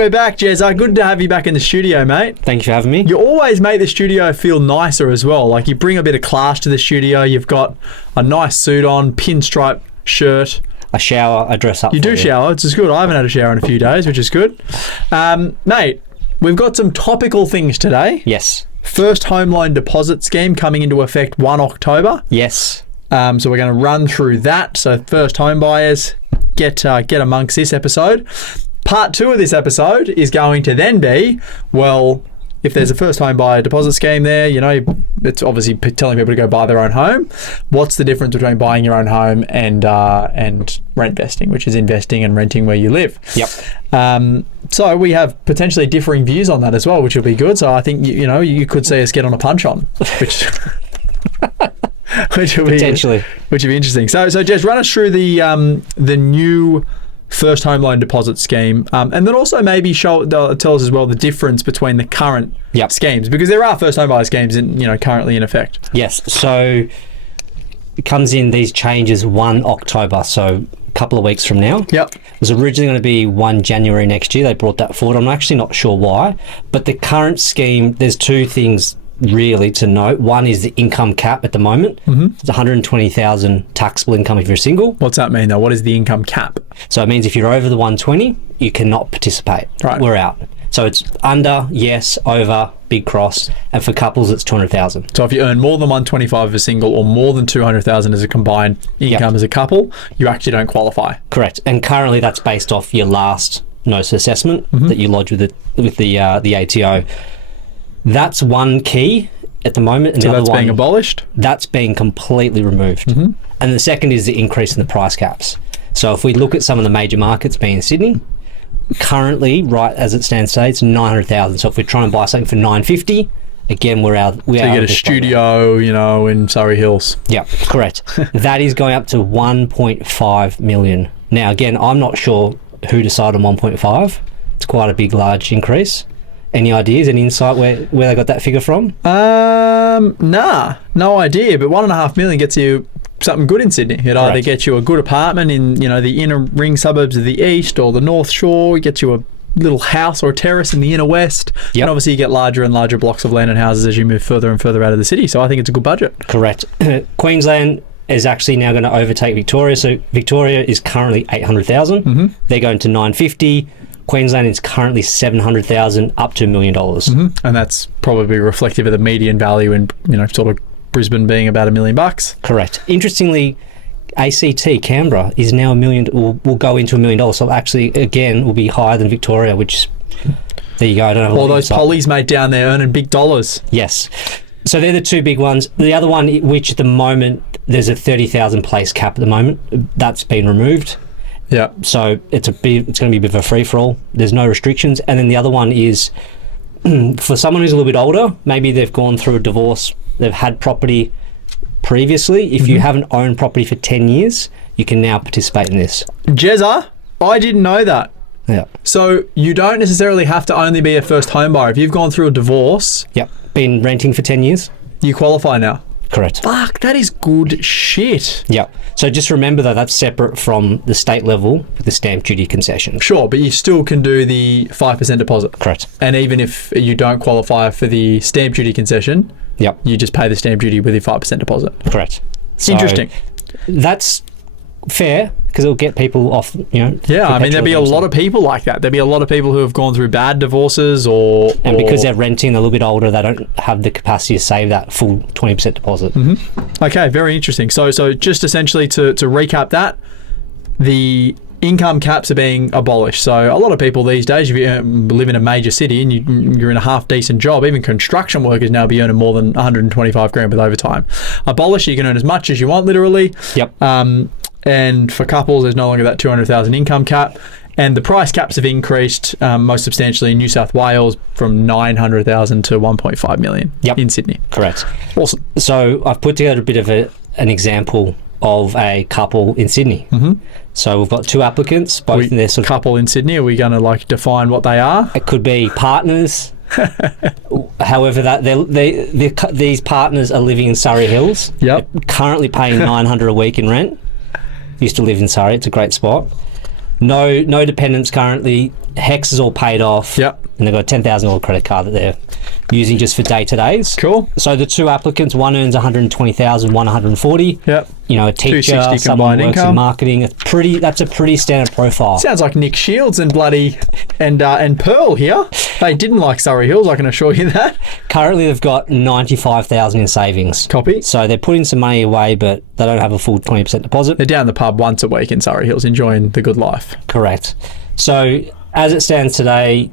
we're back, Jezza. Good to have you back in the studio, mate. Thank you for having me. You always make the studio feel nicer as well. Like, you bring a bit of class to the studio. You've got a nice suit on, pinstripe shirt. I shower, I dress up. You do shower, which is good. I haven't had a shower in a few days, which is good. Mate, we've got some topical things today. Yes. First home loan deposit scheme coming into effect 1 October. Yes. So we're going to run through that. So first home buyers, get amongst this episode. Part 2 of this episode is going to then be, well, if there's a first home buyer deposit scheme there, you know, it's obviously telling people to go buy their own home. What's the difference between buying your own home and rentvesting, which is investing and renting where you live? Yep. So we have potentially differing views on that as well, which will be good. So I think, you could see us get on a punch on, which will be potentially, which will be interesting. So Jez, run us through the new first home loan deposit scheme, and then also maybe tell us as well the difference between the current schemes, because there are first home buyer schemes currently in effect. Yes. So it comes in these changes 1 October, so a couple of weeks from now. Yep. It was originally going to be 1 January next year. They brought that forward. I'm actually not sure why, but the current scheme, there's two things really to note. One is the income cap at the moment. Mm-hmm. It's 120,000 taxable income if you're single. What's that mean though? What is the income cap? So it means if you're over the 120, you cannot participate. Right. We're out. So it's under, yes, over, big cross, and for couples it's 200,000. So if you earn more than 125 as a single or more than 200,000 as a combined income as a couple, you actually don't qualify. Correct. And currently that's based off your last notice assessment that you lodge with the ATO. That's one key at the moment. And so the that's other one, being abolished? That's being completely removed. Mm-hmm. And the second is the increase in the price caps. So if we look at some of the major markets being Sydney, currently, right as it stands today, it's 900,000. So if we're trying to buy something for 950, again, we're out. So you get a studio, in Surrey Hills. Yeah, correct. That is going up to 1.5 million. Now, again, I'm not sure who decided on 1.5. It's quite a big, large increase. Any ideas, any insight where they got that figure from? Nah, no idea. But 1.5 million gets you something good in Sydney. It either gets you a good apartment in the inner ring suburbs of the east or the North Shore. It gets you a little house or a terrace in the inner west. Yep. And obviously you get larger and larger blocks of land and houses as you move further and further out of the city. So I think it's a good budget. Correct. Queensland is actually now going to overtake Victoria. So Victoria is currently 800,000. Mm-hmm. They're going to 950. Queensland is currently 700,000 up to $1 million. Mm-hmm. And that's probably reflective of the median value in, sort of Brisbane being about $1 million. Correct. Interestingly, ACT, Canberra, is now $1 million, will go into $1 million. So actually, again, will be higher than Victoria, which, there you go. I don't know. All those pollies, mate, down there earning big dollars. Yes. So they're the two big ones. The other one, which at the moment, there's a 30,000 place cap at the moment. That's been removed. Yeah. So it's going to be a bit of a free-for-all. There's no restrictions. And then the other one is for someone who's a little bit older, maybe they've gone through a divorce, they've had property previously. If you haven't owned property for 10 years, you can now participate in this. Jezza, I didn't know that. Yeah. So you don't necessarily have to only be a first home buyer. If you've gone through a divorce... Yep. Been renting for 10 years. You qualify now. Correct. Fuck, that is good shit. Yeah. So just remember though, that's separate from the state level with the stamp duty concession. Sure, but you still can do the 5% deposit. Correct. And even if you don't qualify for the stamp duty concession, you just pay the stamp duty with your 5% deposit. Correct. So interesting. That's fair because it'll get people off, Yeah, I mean, there'll be a lot of people like that. There'll be a lot of people who have gone through bad divorces and because they're renting, they're a little bit older, they don't have the capacity to save that full 20% deposit. Mm-hmm. Okay, very interesting. So just essentially to recap that, the income caps are being abolished. So a lot of people these days, if you live in a major city and you're in a half decent job, even construction workers now be earning more than 125 grand with overtime. Abolished, you can earn as much as you want, literally. Yep. And for couples, there's no longer that 200,000 income cap. And the price caps have increased most substantially in New South Wales from 900,000 to 1.5 million in Sydney. Correct. Awesome. So I've put together a bit of an example of a couple in Sydney. Mm-hmm. So we've got two applicants, both in their sort of couple in Sydney. Are we going to define what they are? It could be partners. However, that these partners are living in Surrey Hills. Yep. They're currently paying $900 a week in rent. Used to live in Surrey. It's a great spot. No dependents currently. HEX is all paid off. Yep. And they've got a $10,000 credit card that they're using just for day-to-days. Cool. So the two applicants, one earns $120,000, one $140,000. Yep. You know, a teacher, 260 someone combined works income. in marketing. That's a pretty standard profile. Sounds like Nick Shields and bloody and Pearl here. They didn't like Surrey Hills, I can assure you that. Currently, they've got $95,000 in savings. Copy. So they're putting some money away, but they don't have a full 20% deposit. They're down the pub once a week in Surrey Hills, enjoying the good life. Correct. So as it stands today,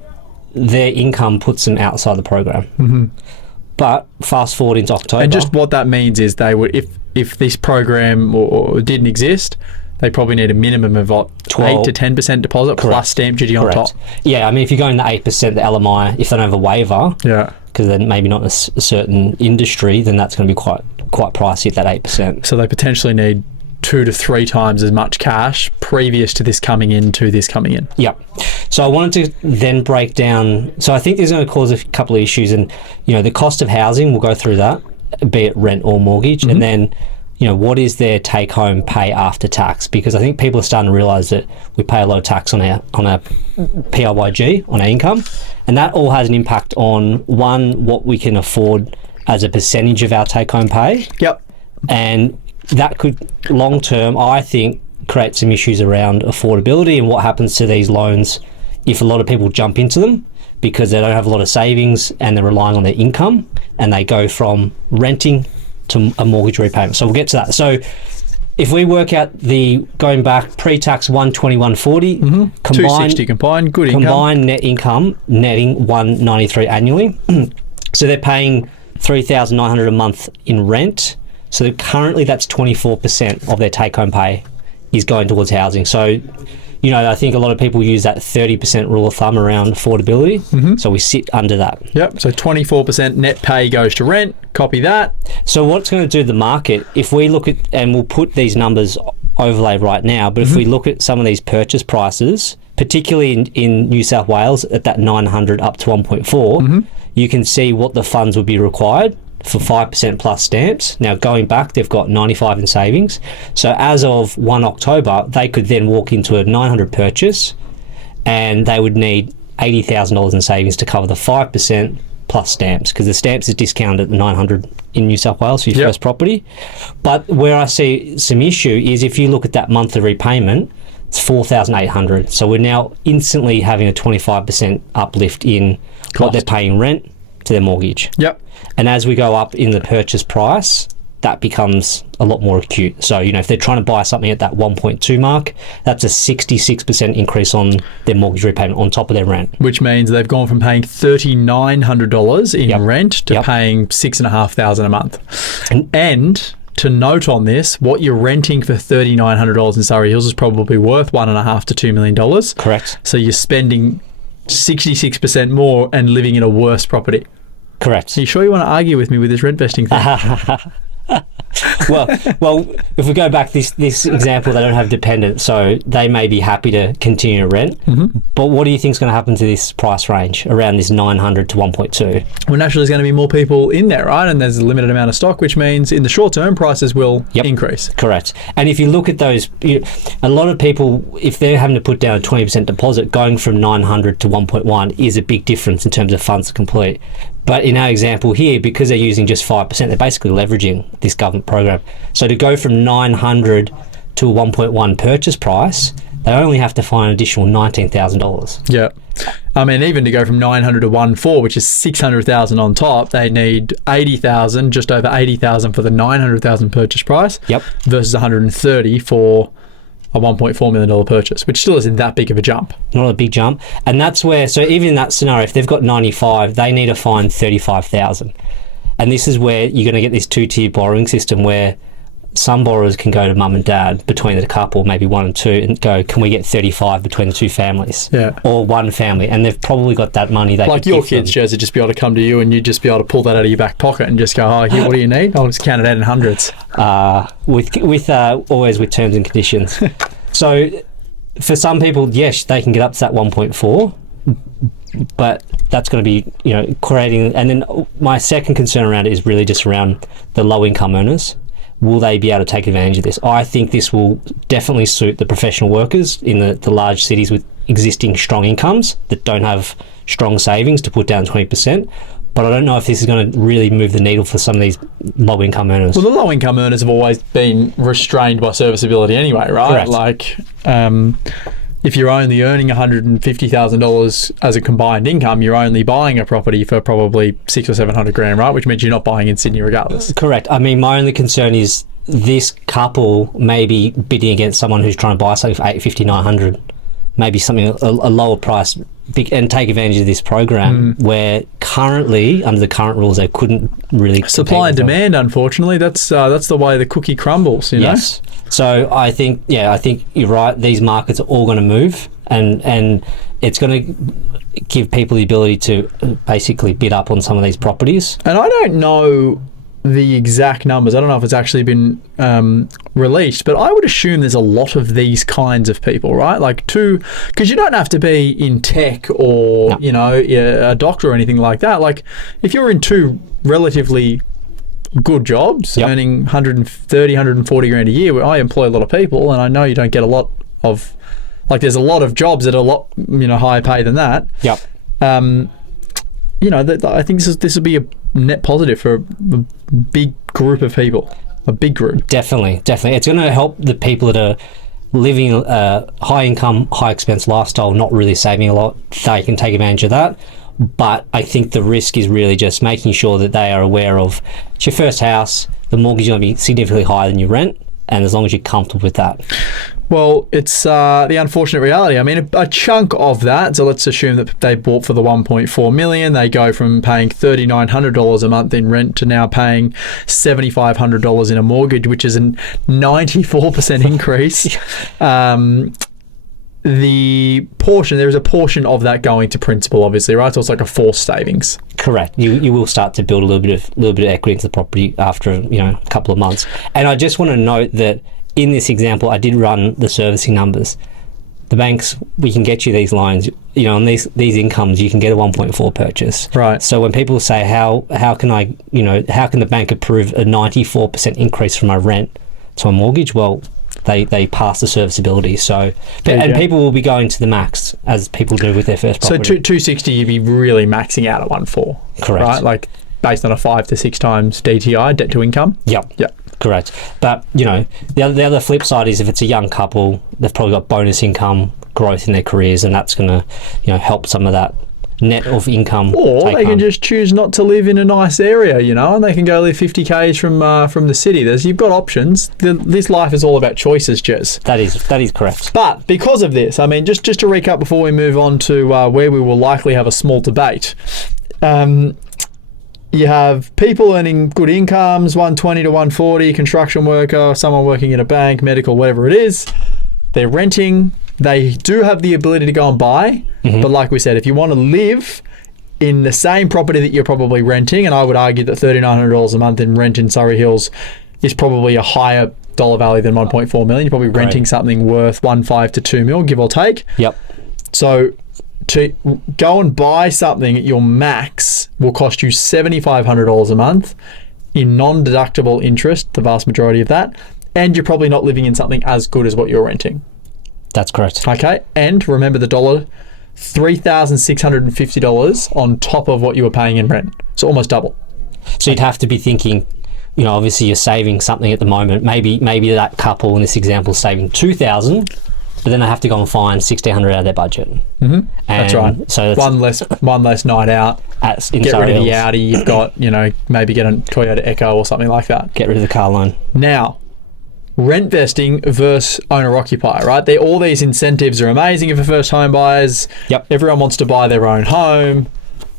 their income puts them outside the program. Mm-hmm. But fast forward into October. And just what that means is they would, if this program or didn't exist, they probably need a minimum of 8 to 10% deposit plus stamp duty on top. Yeah, I mean, if you're going to 8%, the LMI, if they don't have a waiver, because they're maybe not in a certain industry, then that's going to be quite pricey at that 8%. So they potentially need 2 to 3 times as much cash previous to this coming in to this coming in. Yep. So I wanted to then break down. So I think this is going to cause a couple of issues, and the cost of housing. We'll go through that, be it rent or mortgage, and then what is their take-home pay after tax? Because I think people are starting to realise that we pay a lot of tax on our PIYG, on our income, and that all has an impact on what we can afford as a percentage of our take-home pay. Yep. And that could, long term, I think, create some issues around affordability and what happens to these loans if a lot of people jump into them because they don't have a lot of savings and they're relying on their income and they go from renting to a mortgage repayment. So we'll get to that. So if we work out going back pre-tax 120, 140, combined 260 combined, good income. Combined net income netting 193 annually. So they're paying $3,900 a month in rent. So currently that's 24% of their take-home pay is going towards housing. So, I think a lot of people use that 30% rule of thumb around affordability. So we sit under that. Yep. So 24% net pay goes to rent. Copy that. So what's going to do the market, if we look at, and we'll put these numbers overlay right now, but if we look at some of these purchase prices, particularly in New South Wales at that 900 up to 1.4, you can see what the funds would be required for 5% plus stamps. Now, going back, they've got 95 in savings. So as of 1 October, they could then walk into a 900 purchase and they would need $80,000 in savings to cover the 5% plus stamps, because the stamps is discounted at the 900 in New South Wales for your first property. But where I see some issue is if you look at that monthly repayment, it's $4,800. So we're now instantly having a 25% uplift in what they're paying rent to their mortgage. Yep. And as we go up in the purchase price, that becomes a lot more acute. So, if they're trying to buy something at that 1.2 mark, that's a 66% increase on their mortgage repayment on top of their rent. Which means they've gone from paying $3,900 in rent to paying $6,500 a month. And to note on this, what you're renting for $3,900 in Surrey Hills is probably worth $1.5 to $2 million. Correct. So you're spending 66% more and living in a worse property. Correct. Are you sure you want to argue with me with this rentvesting thing? well, if we go back, this example, they don't have dependents, so they may be happy to continue to rent. But what do you think is going to happen to this price range around this 900 to 1.2? Well, naturally, there's going to be more people in there, right? And there's a limited amount of stock, which means in the short term, prices will increase. Correct. And if you look at those, a lot of people, if they're having to put down a 20% deposit, going from 900 to 1.1 is a big difference in terms of funds to complete. But in our example here, because they're using just 5%, they're basically leveraging this government program. So to go from 900 to a 1.1 purchase price, they only have to find an additional $19,000. Yeah. I mean, even to go from 900 to 1.4, which is 600,000 on top, they need 80,000, just over 80,000 for the 900,000 purchase price. Yep. Versus 130 for a $1.4 million purchase, which still isn't that big of a jump. Not a big jump. And that's where, so even in that scenario, if they've got 95, they need to find 35,000. And this is where you're going to get this two-tier borrowing system where some borrowers can go to mum and dad between the couple, maybe one and two, and go, can we get 35 between the two families? Yeah. Or one family. And they've probably got that money they like could your give kids, them. Jez, would just be able to come to you and you'd just be able to pull that out of your back pocket and just go, oh, here, what do you need? I'll just count it out in hundreds. With always with terms and conditions. So for some people, yes, they can get up to that 1.4, but that's going to be, creating. And then my second concern around it is really just around the low income earners. Will they be able to take advantage of this? I think this will definitely suit the professional workers in the large cities with existing strong incomes that don't have strong savings to put down 20%. But I don't know if this is going to really move the needle for some of these low-income earners. Well, the low-income earners have always been restrained by serviceability anyway, right? Correct. Like, if you're only earning $150,000 as a combined income, you're only buying a property for probably $600,000 or $700,000, right? Which means you're not buying in Sydney regardless. Correct. I mean, my only concern is this couple may be bidding against someone who's trying to buy something for $850,000, $900,000, maybe something a lower price, and take advantage of this program where currently, under the current rules, they couldn't really supply and demand. Unfortunately, that's the way the cookie crumbles. You know. Yes. So I think you're right. These markets are all going to move, and it's going to give people the ability to basically bid up on some of these properties. And I don't know the exact numbers. I don't know if it's actually been released, but I would assume there's a lot of these kinds of people, right? Like because you don't have to be in tech or a doctor or anything like that. Like if you're in two relatively good jobs, earning 130, 140 grand a year, where I employ a lot of people, and I know you don't get a lot of, like there's a lot of jobs that are a lot higher pay than that. Yep. I think this will be a net positive for a big group of people. A big group. Definitely. It's going to help the people that are living a high income, high expense lifestyle, not really saving a lot. They can take advantage of that. But I think the risk is really just making sure that they are aware of it's your first house, the mortgage is going to be significantly higher than your rent, and as long as you're comfortable with that. Well, it's the unfortunate reality. I mean, a chunk of that, so let's assume that they bought for the $1.4 million. They go from paying $3,900 a month in rent to now paying $7,500 in a mortgage, which is a 94% increase. There is a portion of that going to principal, obviously, right? So it's like a forced savings. Correct. You will start to build a little bit of equity into the property after a couple of months. And I just want to note that in this example, I did run the servicing numbers. The banks, we can get you these loans, on these incomes, you can get a 1.4 purchase. Right. So when people say how can the bank approve a 94% increase from my rent to a mortgage? Well, they pass the serviceability. So, and people will be going to the max as people do with their first property. So 260, you'd be really maxing out at 1.4. Correct. Right, like based on a 5 to 6 times DTI, debt to income. Yep. Yep. Correct. But the other flip side is if it's a young couple, they've probably got bonus income growth in their careers, and that's going to help some of that net of income. Or they can just choose not to live in a nice area, and they can go live 50 k's from the city. You've got options. This life is all about choices, Jez. That is correct. But because of this, I mean, just to recap before we move on to where we will likely have a small debate. You have people earning good incomes, 120 to 140, construction worker, someone working in a bank, medical, whatever it is. They're renting. They do have the ability to go and buy. But like we said, if you want to live in the same property that you're probably renting, and I would argue that $3,900 a month in rent in Surrey Hills is probably a higher dollar value than 1.4 million. You're probably renting something worth 1.5 to 2 mil, give or take. Yep. So to go and buy something at your max will cost you $7,500 a month in non-deductible interest, the vast majority of that, and you're probably not living in something as good as what you're renting. That's correct. Okay, and remember the dollar, $3,650 on top of what you were paying in rent. So almost double. So you'd have to be thinking, obviously you're saving something at the moment. Maybe that couple in this example is saving $2,000, but then they have to go and find $1,600 out of their budget. That's right. So that's one less night out. Get rid of the Audi you've got. Maybe get a Toyota Echo or something like that. Get rid of the car loan. Now, Rentvesting versus owner-occupier, right? All these incentives are amazing for first home buyers. Yep. Everyone wants to buy their own home,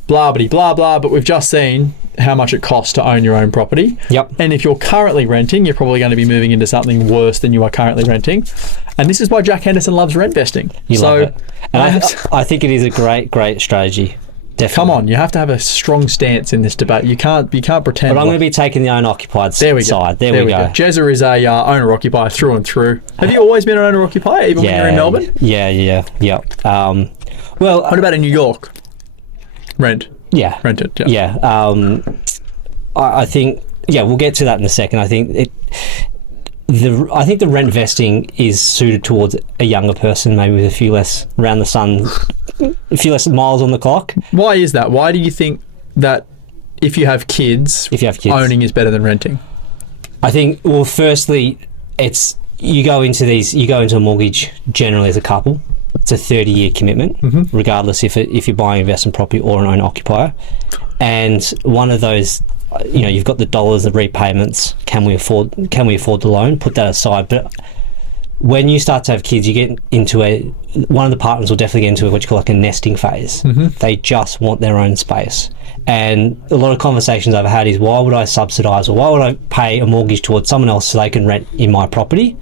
blah, blah, blah, blah, but we've just seen how much it costs to own your own property. Yep. And if you're currently renting, you're probably going to be moving into something worse than you are currently renting. And this is why Jack Henderson loves Rentvesting. Love it. And I think it is a great strategy. Definitely. Come on, you have to have a strong stance in this debate. You can't pretend. But I'm going to be taking the owner-occupied side. There we go. Jezza is a owner-occupier through and through. Have you always been an owner-occupier, even when you're in Melbourne? Yeah. Well, what about in New York? Rented. Yeah. I think we'll get to that in a second. I think I think the rent vesting is suited towards a younger person, maybe with a few less around the sun, a few less miles on the clock. Why is that? Why do you think that if you have kids, owning is better than renting? I think, well, firstly, you go into a mortgage generally as a couple. It's a 30-year commitment, regardless if you're buying investment property or an owner occupier. And one of those, you've got the dollars, the repayments. Can we afford the loan? Put that aside. But when you start to have kids, you get into one of the partners will definitely get into what you call like a nesting phase. They just want their own space. And a lot of conversations I've had is, why would I subsidise, or why would I pay a mortgage towards someone else so they can rent in my property,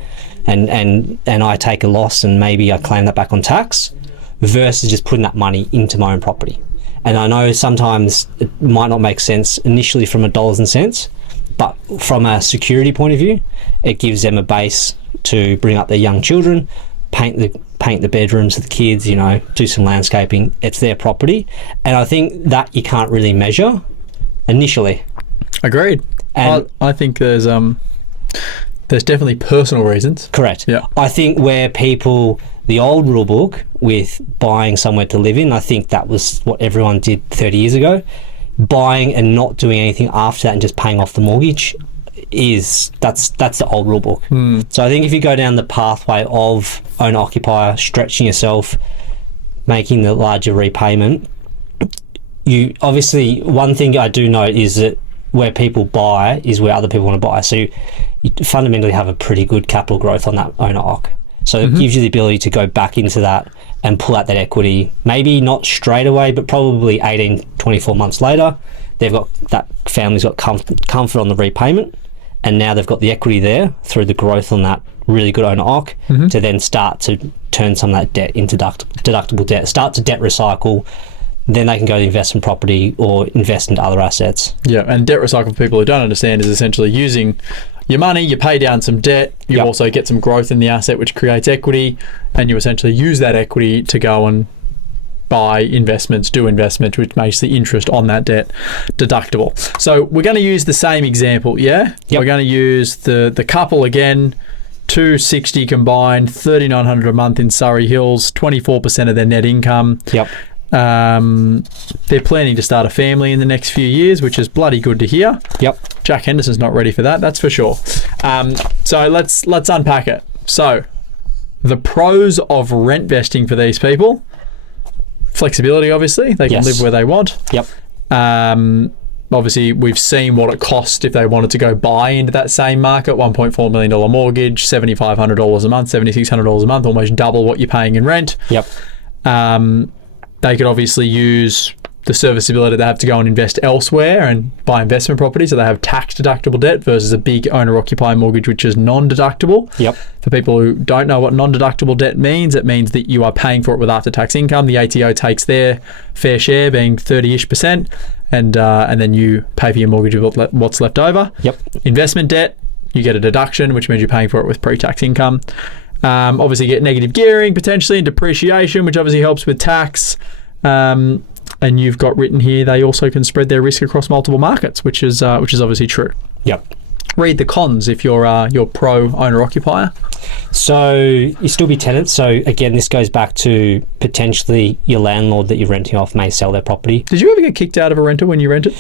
and I take a loss and maybe I claim that back on tax, versus just putting that money into my own property. And I know sometimes it might not make sense initially from a dollars and cents, but from a security point of view, it gives them a base to bring up their young children, paint the bedrooms of the kids, do some landscaping. It's their property. And I think that you can't really measure initially. Agreed. And I think there's definitely personal reasons. Correct. Yeah. I think where the old rule book with buying somewhere to live in, I think that was what everyone did 30 years ago. Buying and not doing anything after that and just paying off the mortgage that's the old rule book. So I think if you go down the pathway of owner occupier, stretching yourself, making the larger repayment, you obviously, one thing I do note is that where people buy is where other people want to buy. So you fundamentally have a pretty good capital growth on that owner occ. So it gives you the ability to go back into that and pull out that equity, maybe not straight away, but probably 18, 24 months later. That family's got comfort on the repayment, and now they've got the equity there through the growth on that really good owner occ to then start to turn some of that debt into deductible debt, start to debt recycle. Then they can go to investment property or invest into other assets. Yeah, and debt recycle, for people who don't understand, is essentially using your money, you pay down some debt, you also get some growth in the asset, which creates equity, and you essentially use that equity to go and buy investments, do investments, which makes the interest on that debt deductible. So we're going to use the same example, yeah? Yep. We're going to use the couple again, 260 combined, 3,900 a month in Surrey Hills, 24% of their net income. Yep. They're planning to start a family in the next few years, which is bloody good to hear. Yep. Jack Henderson's not ready for that, that's for sure. So let's unpack it. So the pros of rent vesting for these people: flexibility, obviously. They can live where they want. Yep. Obviously, we've seen what it cost if they wanted to go buy into that same market. $1.4 million mortgage, $7,500 a month, $7,600 a month, almost double what you're paying in rent. Yep. They could obviously use the serviceability they have to go and invest elsewhere and buy investment property, so they have tax deductible debt versus a big owner-occupier mortgage, which is non-deductible. Yep. For people who don't know what non-deductible debt means, it means that you are paying for it with after-tax income. The ATO takes their fair share, being 30-ish%, and then you pay for your mortgage with what's left over. Yep. Investment debt, you get a deduction, which means you're paying for it with pre-tax income. Obviously, you get negative gearing potentially and depreciation, which obviously helps with tax. And you've got written here, they also can spread their risk across multiple markets, which is obviously true. Yep. Read the cons if you're pro owner occupier. So you still be tenants. So again, this goes back to potentially your landlord that you're renting off may sell their property. Did you ever get kicked out of a rental when you rented?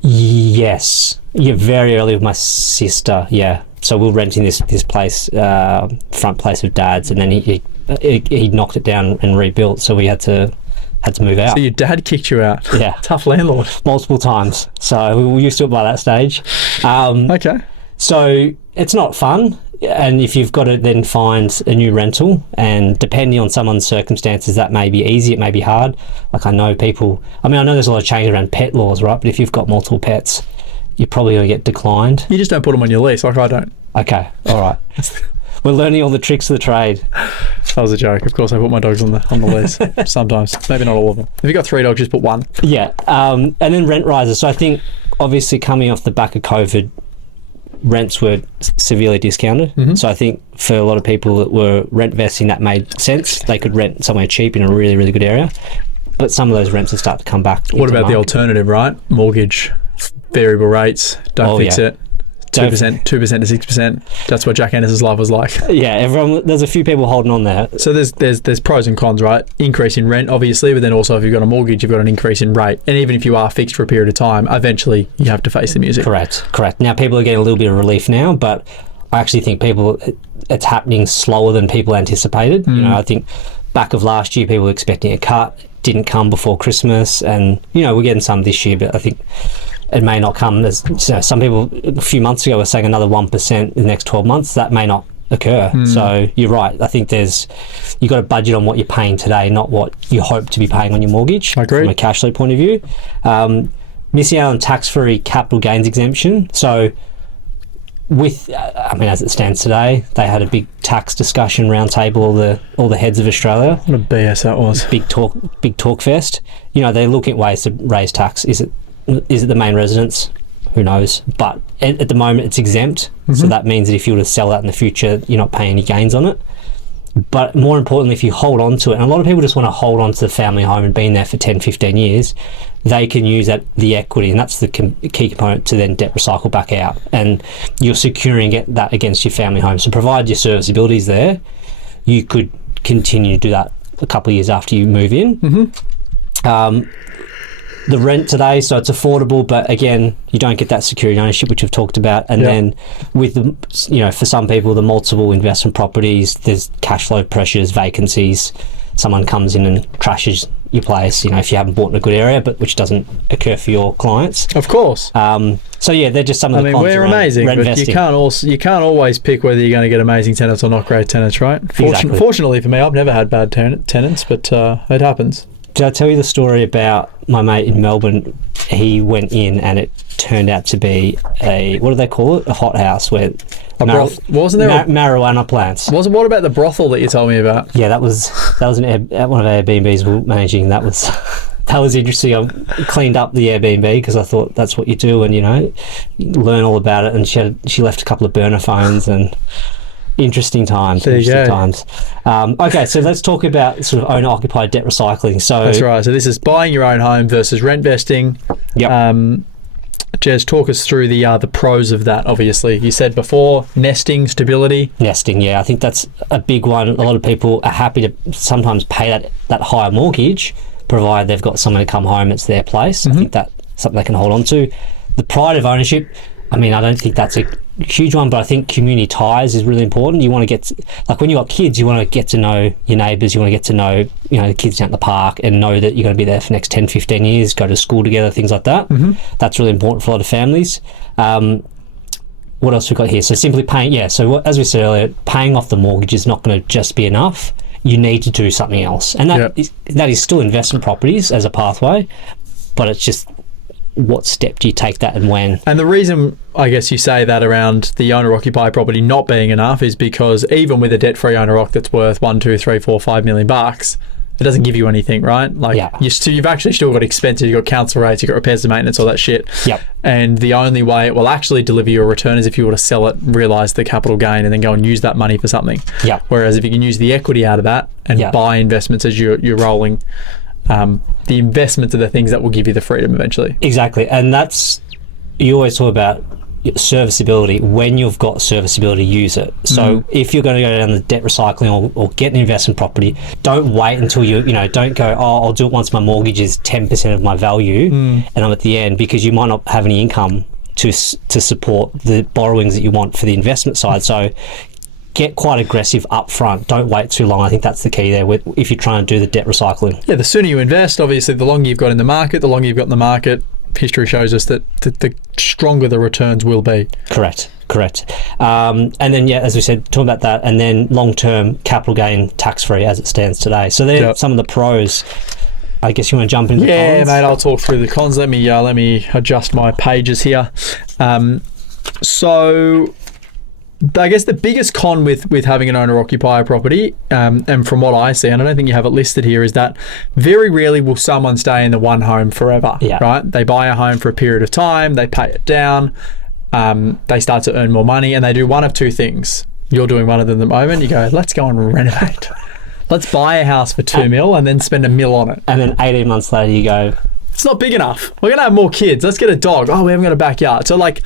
Yes. Yeah, very early with my sister. Yeah. So we were renting this place, front place of Dad's, and then he knocked it down and rebuilt. So we had to move out. So your dad kicked you out? Yeah. Tough landlord. Multiple times. So we were used to it by that stage. Okay. So it's not fun. And if you've got to then find a new rental, and depending on someone's circumstances, that may be easy, it may be hard. Like I know there's a lot of change around pet laws, right? But if you've got multiple pets, you're probably going to get declined. You just don't put them on your lease, like I don't. Okay, all right. We're learning all the tricks of the trade. That was a joke. Of course, I put my dogs on the lease sometimes. Maybe not all of them. If you've got 3 dogs, just put 1. Yeah, and then rent rises. So I think, obviously, coming off the back of COVID, rents were severely discounted. Mm-hmm. So I think for a lot of people that were rent vesting, that made sense. They could rent somewhere cheap in a really, really good area. But some of those rents have started to come back. What about the alternative, right? Mortgage variable rates, don't fix yeah. it. 2% to 6%. That's what Jack Henderson's life was like. Yeah, there's a few people holding on there. So there's pros and cons, right? Increase in rent, obviously, but then also if you've got a mortgage, you've got an increase in rate. And even if you are fixed for a period of time, eventually you have to face the music. Correct. Now people are getting a little bit of relief now, but I actually think it's happening slower than people anticipated. You know, I think back of last year, people were expecting a cut, didn't come before Christmas, and we're getting some this year, but I think it may not come. There's some people a few months ago were saying another 1% in the next 12 months. That may not occur. So you're right. I think you've got to budget on what you're paying today, not what you hope to be paying on your mortgage. I agree. From a cash flow point of view. Missing out on tax-free capital gains exemption. So as it stands today, they had a big tax discussion roundtable, all the heads of Australia. What a BS that was. Big talk fest. They're looking at ways to raise tax. Is it the main residence? Who knows? But at the moment, it's exempt. So that means that if you were to sell that in the future, you're not paying any gains on it. But more importantly, if you hold on to it, and a lot of people just want to hold on to the family home and been there for 10, 15 years, they can use the equity, and that's the key component to then debt recycle back out. And you're securing that against your family home. So provided your serviceability is there, you could continue to do that a couple of years after you move in. The rent today, so it's affordable, but again, you don't get that security ownership, which we've talked about. And then with for some people, the multiple investment properties, there's cash flow pressures, vacancies. Someone comes in and trashes your place, if you haven't bought in a good area, but which doesn't occur for your clients. Of course. They're just some of the cons. We're amazing, but you can't always pick whether you're going to get amazing tenants or not great tenants, right? Exactly. Fortunately for me, I've never had bad tenants, but it happens. Did I tell you the story about my mate in Melbourne? He went in and it turned out to be what do they call it? A hot house where wasn't there marijuana plants. What about the brothel that you told me about? Yeah, that was one of our Airbnbs we were managing. That was interesting. I cleaned up the Airbnb because I thought that's what you do, and you learn all about it. And she left a couple of burner phones and. Interesting times. Okay, so let's talk about sort of owner-occupied debt recycling. So that's right. So this is buying your own home versus rentvesting. Yep. Jez, talk us through the pros of that. Obviously, you said before nesting, stability. Nesting, yeah, I think that's a big one. A lot of people are happy to sometimes pay that higher mortgage, provided they've got someone to come home. It's their place. I think that's something they can hold on to. The pride of ownership. I don't think that's a huge one, but I think community ties is really important. You want to get, when you've got kids, you want to get to know your neighbours, you want to get to know, the kids down at the park and know that you're going to be there for the next 10, 15 years, go to school together, things like that. That's really important for a lot of families. What else we got here? So simply paying, as we said earlier, paying off the mortgage is not going to just be enough. You need to do something else. And that is still investment properties as a pathway, but it's just, what step do you take that and when? And the reason I guess you say that around the owner-occupied property not being enough is because even with a debt-free owner-occ that's worth $1, $2, $3, $4, $5 million, it doesn't give you anything, right? You've actually still got expenses, you've got council rates, you've got repairs and maintenance, all that shit. Yep. And the only way it will actually deliver you a return is if you were to sell it, realise the capital gain, and then go and use that money for something. Yep. Whereas if you can use the equity out of that and buy investments as you're rolling, the investments are the things that will give you the freedom eventually. Exactly. And you always talk about serviceability. When you've got serviceability, use it. So if you're going to go down the debt recycling or get an investment property, don't wait until don't go, I'll do it once my mortgage is 10% of my value and I'm at the end, because you might not have any income to support the borrowings that you want for the investment side. So get quite aggressive up front. Don't wait too long. I think that's the key there if you're trying to do the debt recycling. Yeah, the sooner you invest, obviously, the longer you've got in the market, history shows us that the stronger the returns will be. Correct. And then, as we said, talking about that, and then long-term capital gain tax-free as it stands today. So they're some of the pros. I guess you want to jump into the cons? Yeah, mate, I'll talk through the cons. Let me adjust my pages here. So I guess the biggest con with having an owner-occupier property, and from what I see, and I don't think you have it listed here, is that very rarely will someone stay in the one home forever, right? They buy a home for a period of time, they pay it down, they start to earn more money, and they do one of two things. You're doing one of them at the moment. You go, let's go and renovate. Let's buy a house for $2 million and then spend $1 million on it. And then 18 months later you go, it's not big enough. We're going to have more kids. Let's get a dog. Oh, we haven't got a backyard. So like,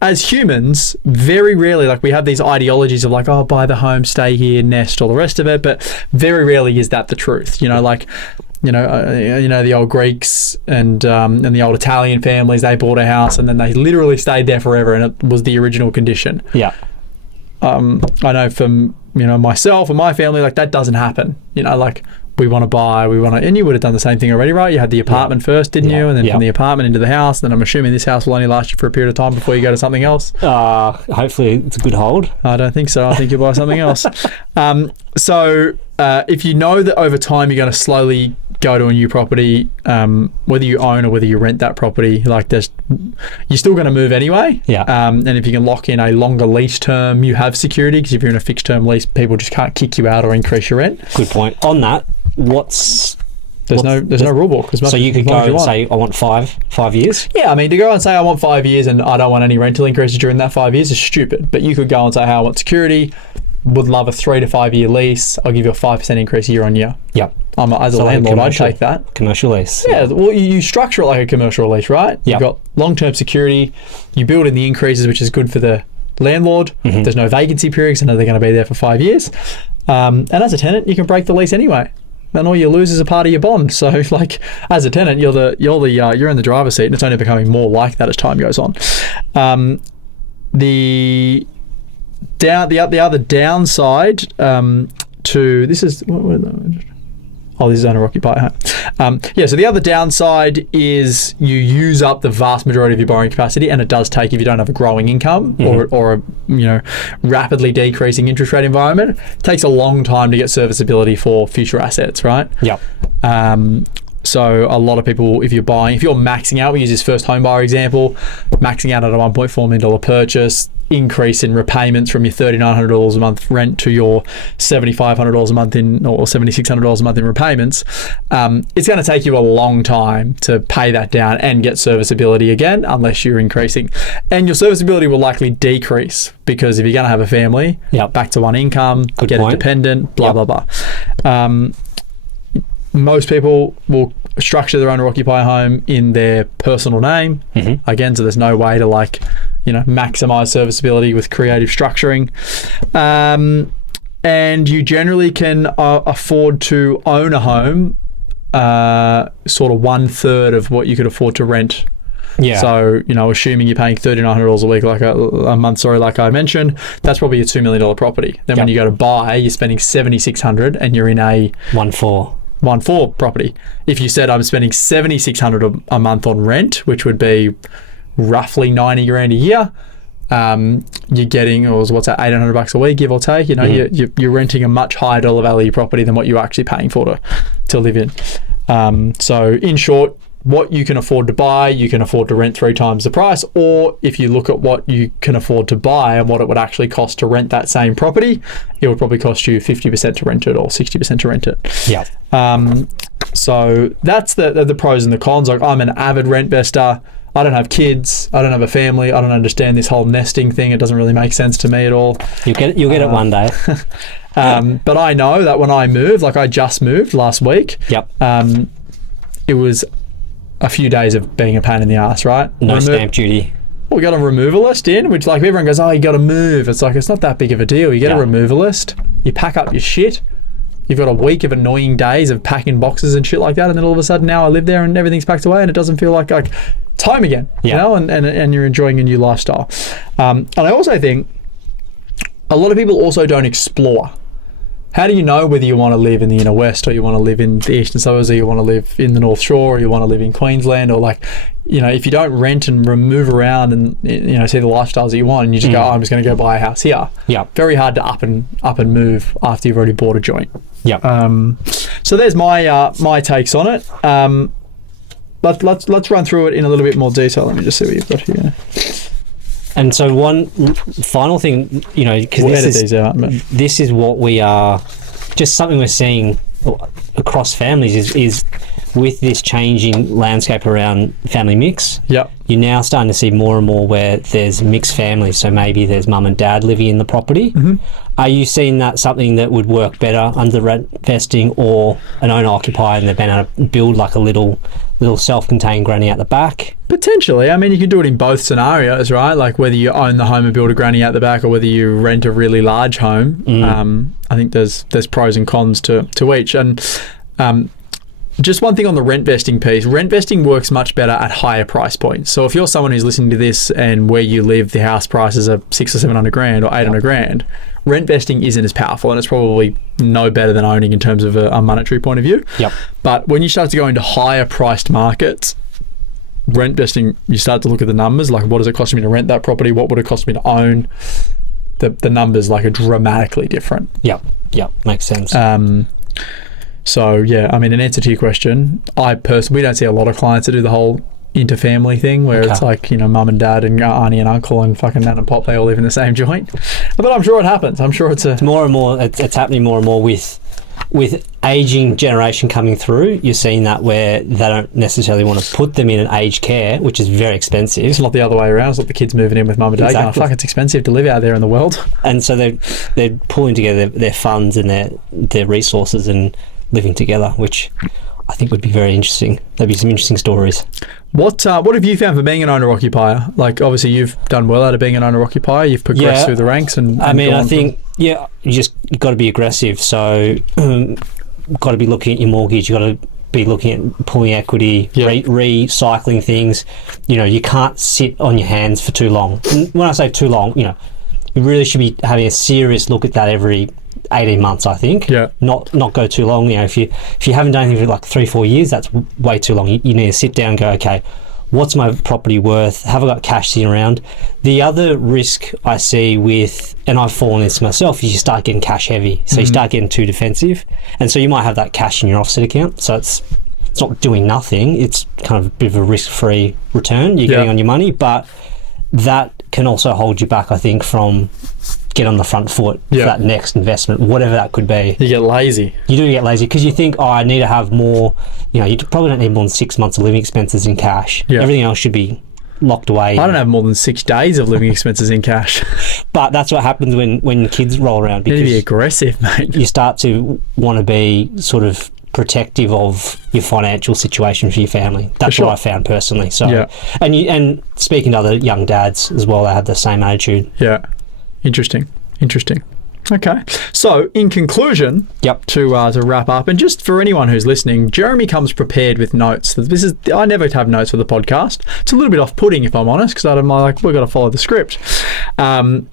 as humans, very rarely, like we have these ideologies of like, oh, buy the home, stay here, nest, all the rest of it. But very rarely is that the truth. You know, like, the old Greeks and the old Italian families, they bought a house and then they literally stayed there forever, and it was the original condition. Yeah. I know from, myself and my family, like that doesn't happen. Like we want to buy, and you would have done the same thing already, right? You had the apartment first, didn't you? And then from the apartment into the house. Then I'm assuming this house will only last you for a period of time before you go to something else. Hopefully it's a good hold. I don't think so. I think you'll buy something else. So if you know that over time you're going to slowly go to a new property, whether you own or whether you rent that property, like you're still going to move anyway. Yeah. And if you can lock in a longer lease term, you have security, because if you're in a fixed term lease, people just can't kick you out or increase your rent. Good point. On that, there's no rule book. So you could go and say, I want 5 years? Yeah, I mean, to go and say I want 5 years and I don't want any rental increases during that 5 years is stupid. But you could go and say, hey, I want security, would love a 3 to 5 year lease, I'll give you a 5% increase year on year. Yep. As a landlord, I'd take that. Commercial lease. Yeah, well, you structure it like a commercial lease, right? Yep. You've got long-term security, you build in the increases, which is good for the landlord. Mm-hmm. There's no vacancy periods, I know they're going to be there for 5 years. And as a tenant, you can break the lease anyway. And all you lose is a part of your bond. So, like, as a tenant, you're in the driver's seat, and it's only becoming more like that as time goes on. The other downside to this is this is owner occupier home. So the other downside is you use up the vast majority of your borrowing capacity, and it does take, if you don't have a growing income or a rapidly decreasing interest rate environment, it takes a long time to get serviceability for future assets, right? Yep. So a lot of people, if you're maxing out, we use this first home buyer example, maxing out at a $1.4 million purchase, increase in repayments from your $3,900 a month rent to your $7,500 a month or $7,600 a month in repayments, it's going to take you a long time to pay that down and get serviceability again, unless you're increasing. And your serviceability will likely decrease, because if you're going to have a family, back to one income, Good get point. a dependent, blah, blah, blah. Most people will structure their owner occupier home in their personal name. Mm-hmm. Again, so there's no way to maximize serviceability with creative structuring. And you generally can afford to own a home sort of 1/3 of what you could afford to rent. Yeah. So, assuming you're paying $3,900 a week, a month, like I mentioned, that's probably a $2 million property. Then when you go to buy, you're spending $7,600 and you're in a 1.4 property. If you said I'm spending $7,600 a month on rent, which would be roughly $90,000 a year, you're getting, what's that, $800 a week, give or take. You're renting a much higher dollar value property than what you're actually paying for to live in. So in short, what you can afford to buy, you can afford to rent 3 times the price. Or if you look at what you can afford to buy and what it would actually cost to rent that same property, it would probably cost you 50% to rent it or 60% to rent it. Yeah. So that's the pros and the cons. Like, I'm an avid rentvester. I don't have kids. I don't have a family. I don't understand this whole nesting thing. It doesn't really make sense to me at all. You'll get it one day. But I know that when I moved, like I just moved last week. Yep. It was a few days of being a pain in the ass, right? No stamp duty. We got a removalist in, which like everyone goes, oh, you got to move. It's like, it's not that big of a deal. You get a removalist, you pack up your shit. You've got a week of annoying days of packing boxes and shit like that, and then all of a sudden now I live there and everything's packed away and it doesn't feel like it's home again, and you're enjoying a new lifestyle. And I also think a lot of people also don't explore. How do you know whether you want to live in the inner west or you want to live in the eastern suburbs, or you want to live in the North Shore, or you want to live in Queensland, or if you don't rent and move around and see the lifestyles that you want, and you just go, I'm just going to go buy a house here. Yeah. Very hard to up and move after you've already bought a joint. Yeah. So there's my takes on it. Let's run through it in a little bit more detail. Let me just see what you've got here. And so one final thing, because this is what we are, just something we're seeing across families is with this changing landscape around family mix. Yep. You're now starting to see more and more where there's mixed families. So maybe there's mum and dad living in the property. Mm-hmm. Are you seeing that something that would work better under rentvesting or an owner occupier, and they've been able to build like a little little self-contained granny at the back. Potentially. I mean, you can do it in both scenarios, right? Like whether you own the home and build a granny out the back, or whether you rent a really large home. I think there's pros and cons to each. And just one thing on the rent vesting piece. Rent vesting works much better at higher price points. So if you're someone who's listening to this and where you live, the house prices are $600,000 or $700,000 or $800,000, rent vesting isn't as powerful, and it's probably no better than owning in terms of a monetary point of view. Yep. But when you start to go into higher priced markets, rent vesting, you start to look at the numbers, like what does it cost me to rent that property? What would it cost me to own? The numbers like are dramatically different. Yep. Makes sense. So yeah, I mean, in answer to your question, we don't see a lot of clients that do the whole inter-family thing where it's like, mum and dad and auntie and uncle and fucking nan and pop, they all live in the same joint. But I'm sure it happens. I'm sure it's more and more, it's happening more and more with aging generation coming through. You're seeing that where they don't necessarily want to put them in an aged care, which is very expensive. It's not the other way around. It's like the kids moving in with mum and dad going, fuck, it's expensive to live out there in the world. And so they're pulling together their funds and their resources and living together, which I think would be very interesting. There'd be some interesting stories. What have you found for being an owner-occupier? Like, obviously, you've done well out of being an owner-occupier. You've progressed through the ranks. I think you got to be aggressive. So, got to be looking at your mortgage. You got to be looking at pulling equity, recycling things. You can't sit on your hands for too long. When I say too long, you really should be having a serious look at that every 18 months, I think. Yeah. Not go too long. If you haven't done anything for like 3-4 years, that's way too long. You need to sit down and go, okay, what's my property worth? Have I got cash sitting around? The other risk I see with, and I've fallen into myself, is you start getting cash heavy. So you start getting too defensive. And so you might have that cash in your offset account. So it's not doing nothing. It's kind of a bit of a risk-free return you're getting on your money. But that can also hold you back, I think, from get on the front foot for that next investment, whatever that could be. You get lazy. You do get lazy because you think, I need to have more, you probably don't need more than 6 months of living expenses in cash. Yeah. Everything else should be locked away. I don't have more than 6 days of living expenses in cash. But that's what happens when kids roll around. Because you need to be aggressive, mate. You start to want to be sort of protective of your financial situation for your family. That's what I found personally. So, and speaking to other young dads as well, they have the same attitude. Yeah. Interesting. Okay. So, in conclusion, to wrap up, and just for anyone who's listening, Jeremy comes prepared with notes. I never have notes for the podcast. It's a little bit off-putting, if I'm honest, because I'm like, we've got to follow the script. I'm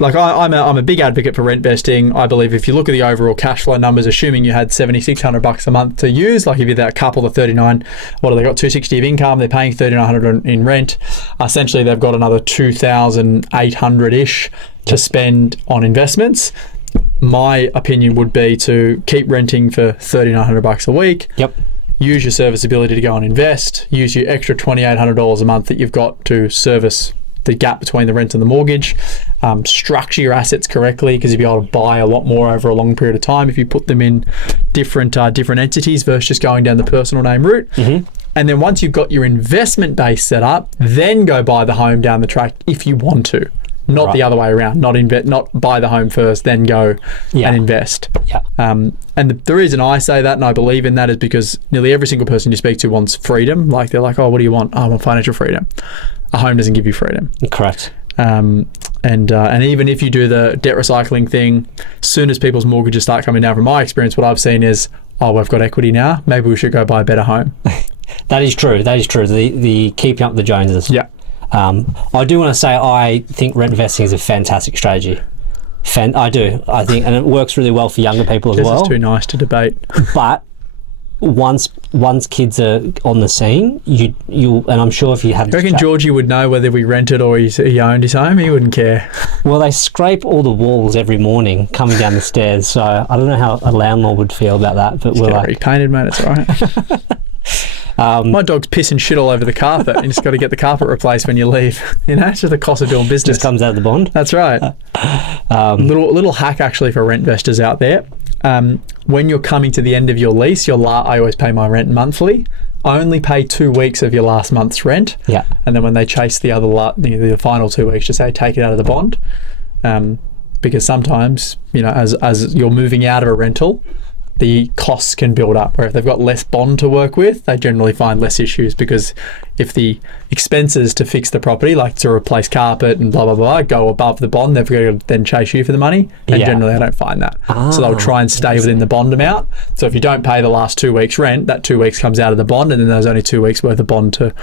a big advocate for rent vesting. I believe if you look at the overall cash flow numbers, assuming you had $7,600 a month to use, like if you're that couple of 39, what have they got? $260 of income. They're paying $3,900 in rent. Essentially, they've got another $2,800-ish to spend on investments. My opinion would be to keep renting for $3,900 a week. Yep. Use your serviceability to go and invest. Use your extra $2,800 a month that you've got to service the gap between the rent and the mortgage. Structure your assets correctly, because you'll be able to buy a lot more over a long period of time if you put them in different entities versus just going down the personal name route. Mm-hmm. And then once you've got your investment base set up, then go buy the home down the track if you want to. Not the other way around. Not buy the home first, then go and invest. Yeah. And the reason I say that and I believe in that is because nearly every single person you speak to wants freedom. Like they're like, oh, what do you want? Oh, I want financial freedom. A home doesn't give you freedom. Correct. And even if you do the debt recycling thing, as soon as people's mortgages start coming down, from my experience, what I've seen is, we've got equity now. Maybe we should go buy a better home. That is true. The keeping up with the Joneses. Yeah. I do want to say I think rent investing is a fantastic strategy. I do. I think, and it works really well for younger people as well. This is too nice to debate. But once kids are on the scene, you and I'm sure if you had... Do you reckon Georgie would know whether we rented or he owned his home? He wouldn't care. Well, they scrape all the walls every morning coming down the stairs, so I don't know how a landlord would feel about that. But we're like... repainted, mate, it's all right. My dog's pissing shit all over the carpet. You just got to get the carpet replaced when you leave. It's just the cost of doing business. Just comes out of the bond. That's right. Little hack actually for rent investors out there. When you're coming to the end of your lease, I always pay my rent monthly. Only pay 2 weeks of your last month's rent. Yeah. And then when they chase the final 2 weeks, just say take it out of the bond. Because sometimes, as you're moving out of a rental, the costs can build up. Where if they've got less bond to work with, they generally find less issues, because if the expenses to fix the property, like to replace carpet and blah, blah, blah, go above the bond, they've got to then chase you for the money. And generally, I don't find that. So they'll try and stay within the bond amount. So if you don't pay the last 2 weeks rent, that 2 weeks comes out of the bond, and then there's only 2 weeks worth of bond to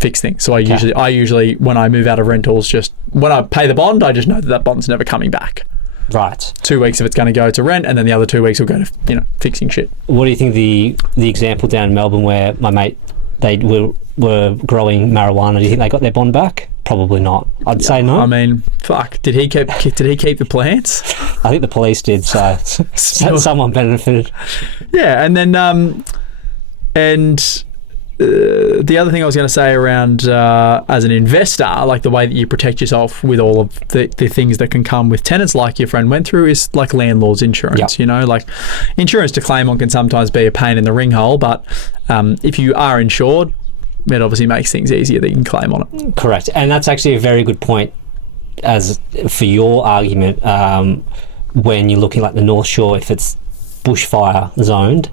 fix things. So I usually, when I move out of rentals, just when I pay the bond, I just know that bond's never coming back. Right. 2 weeks of it's going to go to rent, and then the other 2 weeks will go to fixing shit. What do you think the example down in Melbourne where my mate, they were growing marijuana, do you think they got their bond back? Probably not. I'd say no. I mean, fuck. Did he keep the plants? I think the police did, so someone benefited. Yeah, and then the other thing I was going to say around as an investor, like the way that you protect yourself with all of the things that can come with tenants, like your friend went through, is like landlord's insurance. Yep. Like insurance to claim on can sometimes be a pain in the ring hole, but if you are insured, it obviously makes things easier that you can claim on it. Correct. And that's actually a very good point as for your argument when you're looking like the North Shore, if it's bushfire zoned,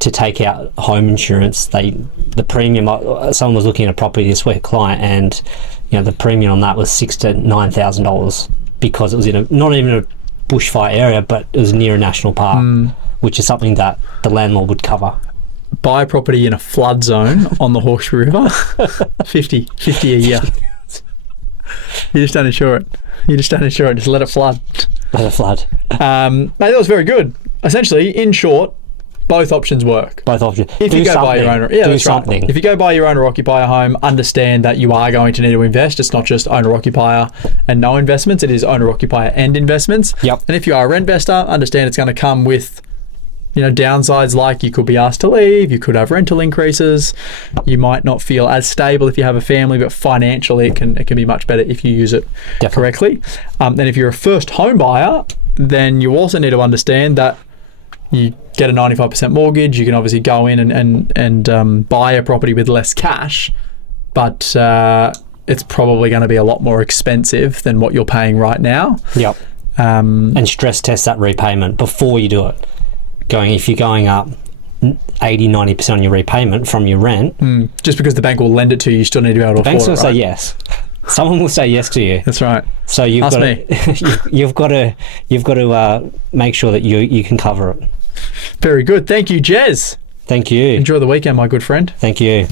to take out home insurance, the premium. Someone was looking at a property this week, a client, and the premium on that was $6,000 to $9,000 because it was not even a bushfire area, but it was near a national park, which is something that the landlord would cover. Buy a property in a flood zone on the Hawkesbury River, 50 a year. You just don't insure it. Just let it flood. Let it flood. Mate, that was very good. Essentially, in short, both options work. Both options. If you go buy your own, do something. Right. If you go buy your owner occupier home, understand that you are going to need to invest. It's not just owner occupier and no investments. It is owner occupier and investments. Yep. And if you are a rentvestor, understand it's going to come with downsides, like you could be asked to leave, you could have rental increases, you might not feel as stable if you have a family, but financially it can be much better if you use it correctly. And if you're a first home buyer, then you also need to understand that you get a 95% mortgage, you can obviously go in and buy a property with less cash, but it's probably going to be a lot more expensive than what you're paying right now. Yep. And stress test that repayment before you do it. If you're going up 80-90% on your repayment from your rent, just because the bank will lend it to you, you still need to be able to afford it. The bank's going to say yes. Someone will say yes to you. That's right. So you've got to make sure that you can cover it. Very good. Thank you, Jez. Thank you. Enjoy the weekend, my good friend. Thank you.